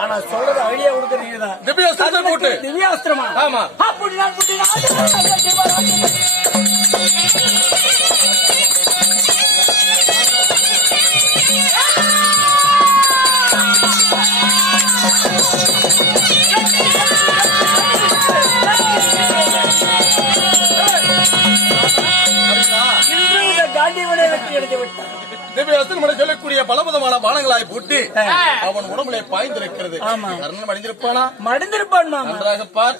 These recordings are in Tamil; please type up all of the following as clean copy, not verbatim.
ஆனா சொல்றது ஐடியா கொடுக்க நீங்கதான். திவ்யாஸ்திரத்தை போட்டு. திவ்யாஸ்திரமா? ஆமா. அப்படி நான் சொல்லக்கூடிய பலவிதமான பானங்களாய் போட்டு அவன் உடம்புல பாய்ந்திருக்கிறது. கர்ணன் மடிந்திருப்பானா? மடிந்திருப்பான். நன்றாக பார்.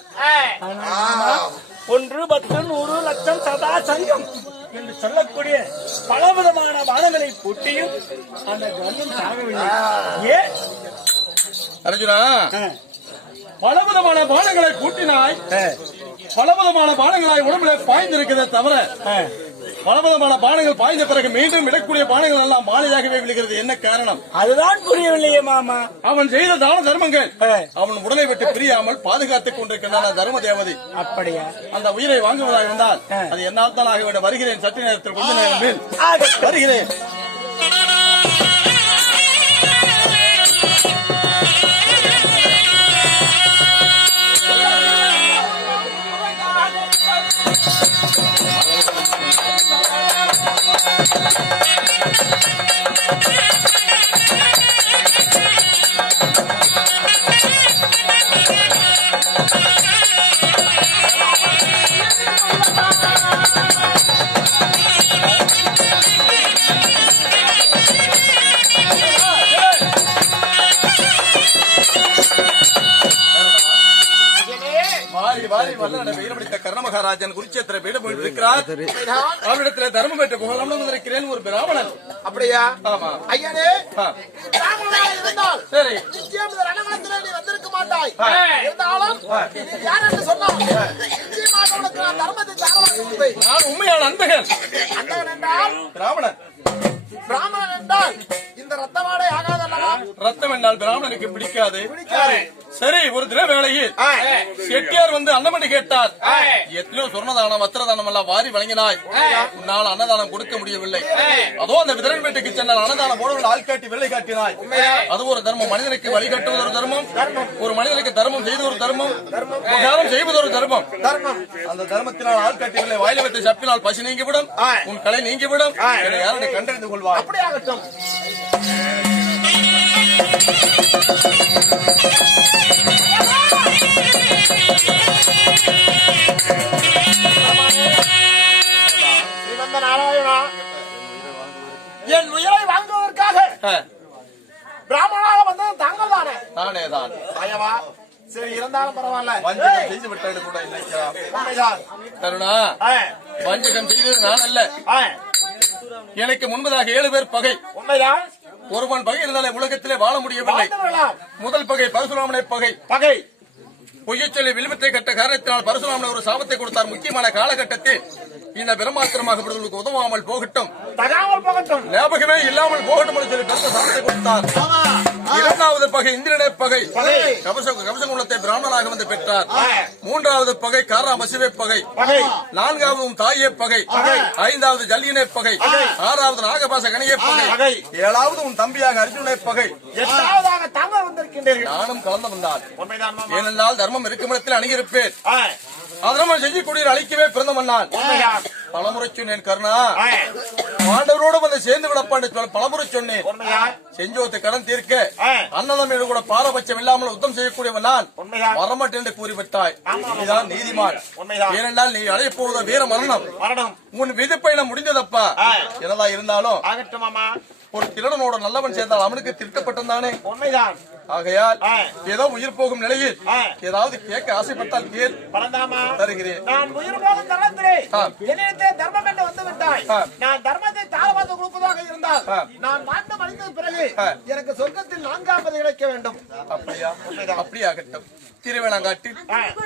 1 10 100 லட்சம் சதா சங்கம் என்று சொல்லக்கூடிய பலவிதமான பானங்களை போட்டியும் அந்த கர்ணன் சாகவில்லை. ஏன் அர்ஜுனா? பலவிதமான பானங்களை கூட்டினாய், பலவிதமான பானங்களாய் உடம்புல பாய்ந்திருக்கிறத தவிர பலவிதமான பானங்கள் பாய்ந்த பிறகு மீண்டும் விடக்கூடிய பானங்கள் எல்லாம் மாலையாகவே விழுகிறது. என்ன காரணம்? அதுதான் புரியவில்லையே மாமா. அவன் செய்த தான தர்மங்கள் அவன் உடலை விட்டு பிரியாமல் பாதுகாத்துக் கொண்டிருக்கின்றான் தர்ம தேவதை. அப்படியா? அந்த உயிரை வாங்குவதாக இருந்தால் அது என்னால் தான் ஆகிவிட. வருகிறேன், சற்று நேரத்தில் கொஞ்ச நேரம் மேல் வருகிறேன். கர்ணமகாராஜன் குருச்சேத்திர பீடம் இருக்கிறார். அவரிடத்தில் தர்மம் பெற்ற புகழம் இருக்கிறேன். ஒரு பிராமணன். அப்படியா? ஆமா. ஐயனே, சரி, நிச்சயம் இந்த ரணகளத்திலே நீ வந்திருக்க மாட்டாய். இருந்தாலும் யார் என்று சொன்னால் நிச்சயமாக உனக்கு நான் தர்மத்தை தாரமாக. நான் உண்மையான அந்தகன். அந்தகன் என்றால் பிராமணன். பிராமணன் என்றால் இந்த ரத்தவாடை ஆகாதல்லவா? ரத்தம் என்றால் பிராமணனுக்கு பிடிக்காது. சரி, ஒரு தின வேளையில் செட்டியார் வந்து அன்னமணி கேட்டார். எத்தனையோ சொர்ணதானம் வஸ்திரதானம் எல்லாம் வாரி வழங்கினாய், உன்னால் அன்னதானம் கொடுக்க முடியவில்லை. அதோ அந்த விதரன் வீட்டுக்கு சென்றால் அன்னதானம் போட ஆள் காட்டி வெள்ளை காட்டினாய். அது ஒரு தர்மம். மனிதனுக்கு வழிகாட்டுவது ஒரு தர்மம், ஒரு மனிதனுக்கு தர்மம் செய்வது ஒரு தர்மம், உபகாரம் செய்வது ஒரு தர்மம். அந்த தர்மத்தினால் ஆள் காட்டி வெள்ளை வாயில வைத்து சப்பினால் பசி நீங்கிவிடும், உன் கலை நீங்கிவிடும். யாருடைய கண்டறிந்து கொள்வார். அப்படியாகட்டும். என் உயிரை வாங்குவதற்காக பிராமணாக வந்தது தாங்கள் தானே? நானே தான். ஐயவா, சரி, இருந்தாலும் பரவாயில்ல. வஞ்சகம் செய்து விட்டது கூட நினைக்கிறான். கருணா, வஞ்சகம் செய்தது நான் அல்ல. எனக்கு முன்பதாக 7 பேர் பகை. உண்மைதான். ஒருவன் பகை இருந்தாலே உலகத்திலே வாழ முடியவில்லை. முதல் பகை பரசுராமனை பகை. பகை பொய்யை சொல்லி வில்வத்தை கட்ட காரணத்தினால் பரசுராமனை ஒரு சாபத்தை கொடுத்தார். முக்கியமான காலகட்டத்தில் இந்த பிரம்மாத்திரமாக விடுதலுக்கு உதவாமல் போகட்டும், தகாமல் போகட்டும், ஞாபகமே இல்லாமல் போகட்டும் என்று சொல்லி பெருத்த சாபத்தை கொடுத்தார். 2வது பகை இந்திரனே பகை. கவசகுலத்தை பிராமணனாக வந்து பெற்றார். 3வது பகை காராமசிவே பகை. 4வது தாயே பகை. 5வது ஜல்லியனே பகை. 6வது நாகபாச கணியே பகை. 7வது உன் தம்பியாக அர்ஜுனே பகை. 8வதாக தாங்கள் வந்திருக்கின்றீர்கள். நானும் கலந்து வந்தால் ஏனென்றால் தர்மம் இருக்கும் இடத்தில் அணுகியிருப்பேன். அதனால் செய்யக்கூடிய அழிக்கவே பிறந்த மன்னான். பலமுறை சொன்னேன் கருணா, பாண்டவரோடு வந்து சேர்ந்து விடப்பான்னு பலமுறை சொன்னேன். செஞ்சோத்து கடன் தீர்க்க அன்னதம் கூட பாரபட்சம் இல்லாமல் யுத்தம் செய்யக்கூடியவன் நான் வரமாட்டேன் என்று கூறிவிட்டாய். நீதான் நீதிமான். ஏனென்றால் நீ அடைய போவத வீர மரணம். உன் விதிப்பயணம் முடிந்ததப்பா. என்னதா இருந்தாலும் ஒரு திருடனோட நல்லவன் சேர்ந்தால் அவனுக்கு திருட்டப்பட்டதானே? உண்மைதான். ஆகையால் ஏதோ உயிர் போகும் நிலையில் ஏதாவது கேட்க ஆசைப்பட்டால் கேள், தருகிறேன். நான் உயிர் போகும் தருணத்திலே என்னிடத்தில் தர்மம் என்று வந்து விட்டாய். நான் தர்மத்தை தாரவாத கொடுப்பதாக இருந்தால் நான் வாழ்ந்து மடிந்த பிறகு எனக்கு சொர்க்கத்தில் 4வது கிடைக்க வேண்டும். அப்படியா? அப்படியாகட்டும். திருவேணாங்காட்டில்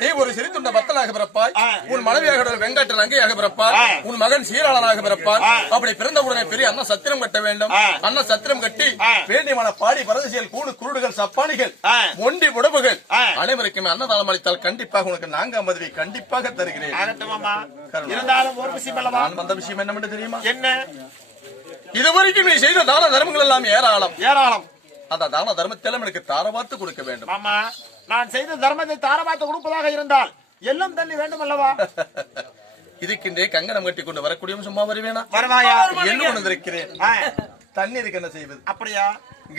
நீ ஒரு சிறித்துண்ட பக்தனாக பிறப்பாய். உன் மனைவியாக வெங்காட்டில் அங்கேயாக பிறப்பார். உன் மகன் சீராளனாக பிறப்பார். அப்படி பிறந்தவுடனே பெரிய அன்ன சத்திரம் கட்ட வேண்டும். அன்ன சத்திரம் கட்டி வேண்டியமான பாடி பரதசியல் கூடு குருடுகள் சப்பானிகள் ஒண்டி உடம்புகள் அனைவருக்குமே அன்னதானம் அளித்தால் கண்டிப்பாக உனக்கு 4ஆம் பதவி கண்டிப்பாக தருகிறேன். இருந்தாலும் ஒரு விஷயம் அல்லவா? வந்த விஷயம் என்ன தெரியுமா? என்ன? இதுவரைக்கும் நீ செய்த தான தர்மங்கள் எல்லாம் ஏராளம். அந்த தான தர்மத்தெல்லாம் எனக்கு தார பார்த்து கொடுக்க வேண்டும். ஆமா, நான் செய்த தர்மத்தை தாரபாத்து கொடுப்பதாக இருந்தால் எல்லாம் தண்ணி வேண்டும் அல்லவா? இதுக்கின்றே கங்கணம் கட்டி கொண்டு வரக்கூடிய சும்மா வருவேனா? வருவாயா? என்ன வந்திருக்கிறேன். தண்ணீருக்கு என்ன செய்வது? அப்படியா?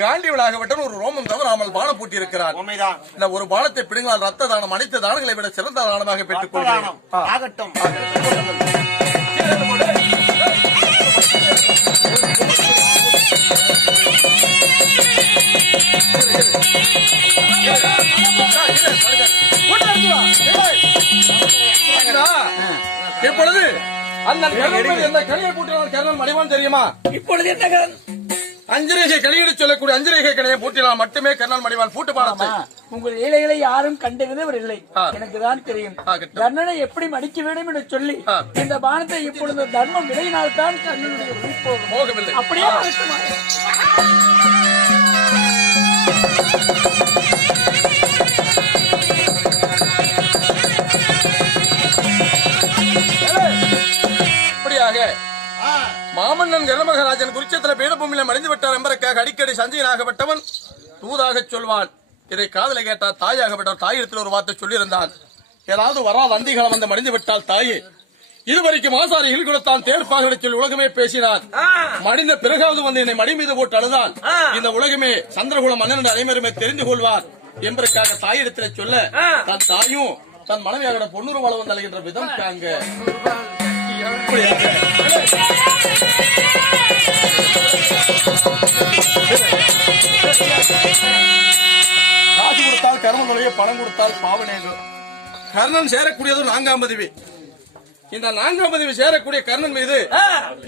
காண்டியவளாகப்பட்ட ஒரு ரோமம் தவறாமல் பானம் பூட்டி இருக்கிறார். உண்மைதான். இந்த ஒரு பானத்தை பிடுங்களால் ரத்த தானம் அனைத்து தானங்களை விட சிறந்த தானமாக பெற்றுக் கொள்கிறேன். ஆகட்டும். இப்பொழுது அந்த கனியை பூட்டினால் கர்ணன் மடிவான் தெரியுமா? இப்பொழுது என்ன அஞ்சரேகை கனியிட சொல்லக்கூடிய அஞ்சரேகை கனியை பூட்டினால் மட்டுமே கர்ணன் மடிவான் பூட்டு பானத்தை. உங்கள் ஏழைகளை யாரும் கண்டறிந்தவர் இல்லை, எனக்கு தான் தெரியும். கர்ணனை எப்படி மடிக்க வேண்டும் என்று சொல்லி இந்த பானத்தை இப்பொழுது தர்மம் விளையினால் தான் கர்ணனுடைய உயிர் போகவில்லை. அப்படியே மாமன்னன் கர்ணமகராஜன் குறிச்சத்துல பீடபூமியில மறைந்து விட்டார் என்பதற்காக அடிக்கடி சஞ்சயனாகப்பட்டவன் தூதாக சொல்வான். இதை காதலை கேட்டால் தாயாகப்பட்டவர் தாயிடத்தில் ஒரு வார்த்தை சொல்லியிருந்தான். ஏதாவது வராத அந்திகாலம் வந்து மறைந்து விட்டால் தாயே, இதுவரைக்கும் ஆசாரி இல்குலத்தான் தேர்ப்பாக சொல்லி உலகமே பேசினார். மடிந்த பிறகாவது வந்து என்னை மடி மீது போட்டு அழுதான் இந்த உலகமே சந்திரகுல மன்னன் அனைவருமே தெரிந்து கொள்வார் என்பதற்காக தாயிடத்தில் சொல்ல தன் தாயும் தன் மனைவியாக பொன்னுரு வாழ வந்து அழைகின்ற விதம் காங்க. காசு கொடுத்தால் கர்மங்களையே பணம் கொடுத்தால் பாவனேகம். கர்ணன் சேரக்கூடியது 4ஆம் பதவி. இந்த 4ஆம் பதவி சேரக்கூடிய கர்ணன் மீது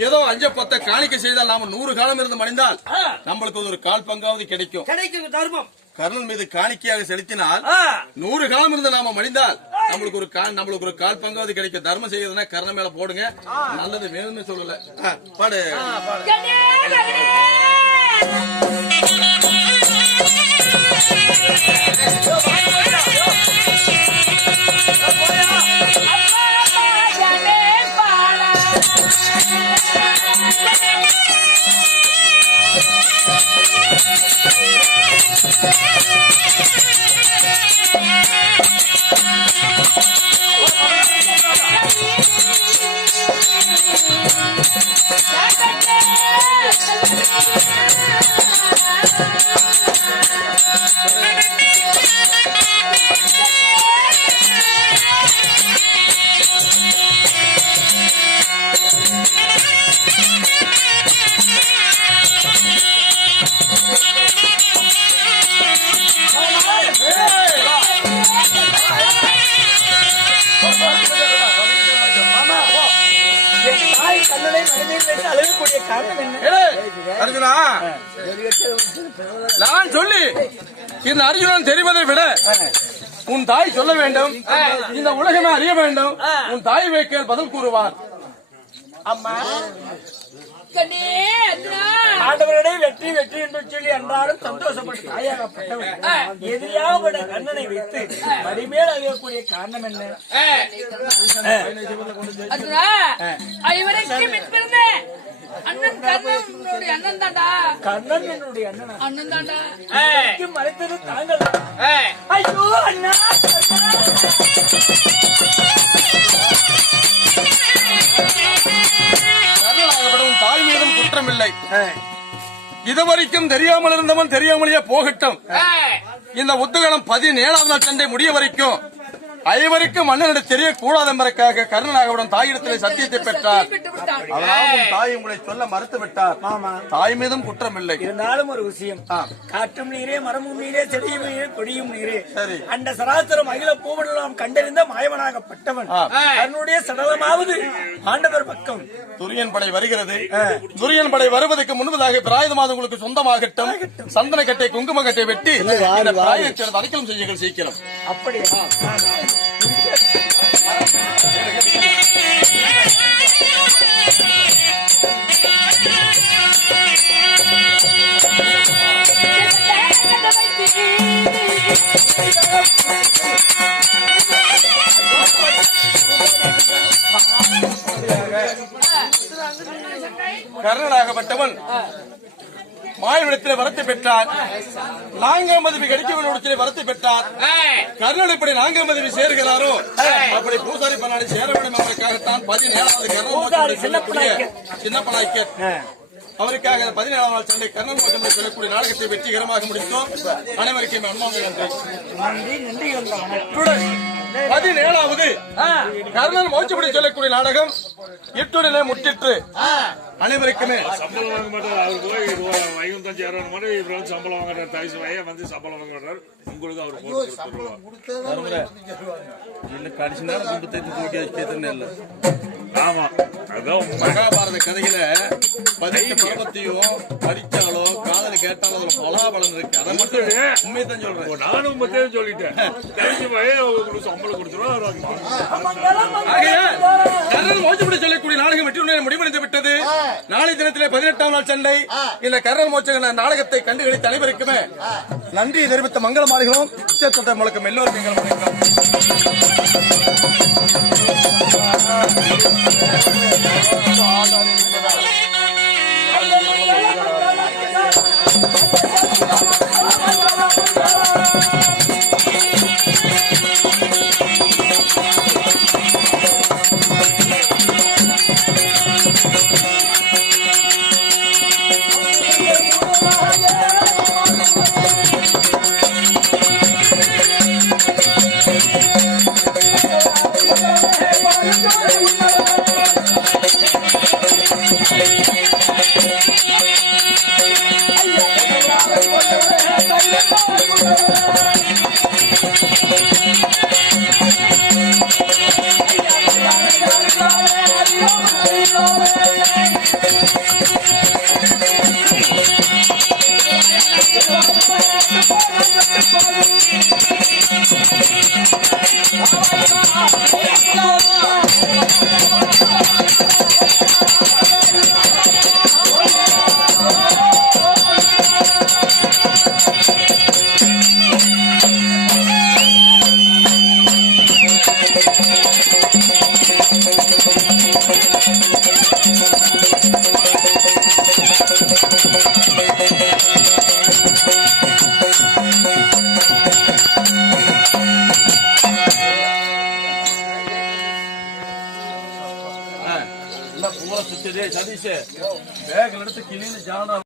ஏதோ 5-10 காணிக்கை செய்தால் நாம 100 காலம் இருந்து மடிந்தால் நம்மளுக்கு ஒரு கால் பங்காவது கிடைக்கும். தர்மம் கர்ணன் மீது காணிக்கையாக செலுத்தினால் 100 காலம் இருந்து நாம மடிந்தால் நம்மளுக்கு ஒரு கால் பங்காவது கிடைக்கும். தர்மம் செய்யறதுன்னா கர்ணன் மேல போடுங்க, நல்லது வேணும்னு சொல்லல. பாடு. அர்ஜுனா, நான் சொல்லி இந்த அர்ஜுனன் தெரிவதை விட உன் தாய் சொல்ல வேண்டும். இந்த உலகமே அறிய வேண்டும். உன் தாய் வைக்க பதில் கூறுவார். அம்மா, ஆண்டவரிடையே வெற்றி வெற்றி என்று சொல்லி அன்றாடும் சந்தோஷப்பட்டு தாயாகப்பட்டவர் எதிரியாக கண்ணனை வைத்து மடிமேல் அழியக்கூடிய காரணம் என்ன? அண்ணன் கர்ணனுடைய அண்ணன் தாண்டா. கர்ணன் என்னுடைய அண்ணன் தாண்டா. மறைத்தது தாங்கள். ஐயோ அண்ணா, தாய் மீதும் குற்றமில்லை. இதுவரைக்கும் தெரியாமல் இருந்தவன் தெரியாமலேயே போகட்டும். இந்த உத்துகலம் 17ஆம் நாள் சண்டை முடிய வரைக்கும் ஐவருக்கும் மன்னனிடம் தெரியக்கூடாது என்பதற்காக கர்ணனாகவுடன் தாயிடத்திலே சத்தியத்தை பெற்றார். அதனால் தாய் உங்களை சொல்ல மறுத்து விட்டார். தாய் மீதும் குற்றம் இல்லை. இருந்தாலும் ஒரு விஷயம், காற்றும் நீரே, மரமும் நீரே, செடியும் நீரே, கொடியும் நீரே, அந்த சராசரம் அகில பூவெல்லாம் கண்டறிந்த மாயவனாகப்பட்டவன் தன்னுடைய சடலமாவது ஆண்டவர் பக்கம். துரியன் படை வருகிறது. துரியன் படை வருவதற்கு முன்பதாக பிராயுதமாக உங்களுக்கு சொந்தமாகட்டும். சந்தன கட்டை குங்கும கட்டை வெட்டி அடைக்கலம் செய்யுங்கள் சீக்கிரம். அப்படியா? கர்ணனாகப்பட்டவன் கிடைத்தவன் மாயவிடத்தில் வரத்தை பெற்றார். 4ஆம் பதவி கிடைக்கவன் வரத்தை பெற்றார். கர்ணன் இப்படி 4ஆம் பதவி சேர்கிறாரோ அப்படி பூசாரி பண்ணாடி சேர வேண்டும் அவருக்காகத்தான் 17வது சின்ன நாயக்கர் அவருக்காக 17ஆம் நாள் சண்டை கர்ணன் மோசம் சொல்லக்கூடிய நாடகத்தை வெற்றிகரமாக முடித்தோம். அனைவருக்கும் நன்றி. 17வது கர்ணன் மோட்சப்படி சொல்லக்கூடிய நாடகம் இட்டுடனே முற்றிற்று. அனைவருக்குமே சம்பளம் வாங்க மாட்டார். அவர் போய் 55,000 மாதிரி இவரால் சம்பளம் வாங்குறாரு. தயசு வய வந்து சம்பளம் வாங்க மாட்டார். உங்களுக்கு அவர் கடைசி நேரம் குடும்பத்தை தூக்கி வச்சுன்னு இல்ல. ஆமா, அதான் மகாபாரத கதையில 18 பருவத்தையும் படிச்சாலோ காதல கேட்டாலும் அதுல பலாபலன் இருக்கு. அதை மட்டும் உண்மையதான் சொல்றேன். நானும் சொல்லிட்டேன். தயசு வய உங்களுக்கு சம்பளம் கொடுத்துருவோம். கர்ணன் மோட்சப்படி சொல்லக்கூடிய நாடகம் வெற்றி முடிவடைந்து விட்டது. நாளை தினத்திலே 18ஆம் நாள் சண்டை. இந்த கர்ணன் மோட்ச நாடகத்தை கண்டுகளித்த அனைவருக்குமே நன்றி தெரிவித்த மங்களம் ஆளுகிறோம். முழக்கம் எல்லோருக்கும் எங்கள் வணக்கம். சதீஷ் பேக்ல எடுத்து கிளீன் ஜானா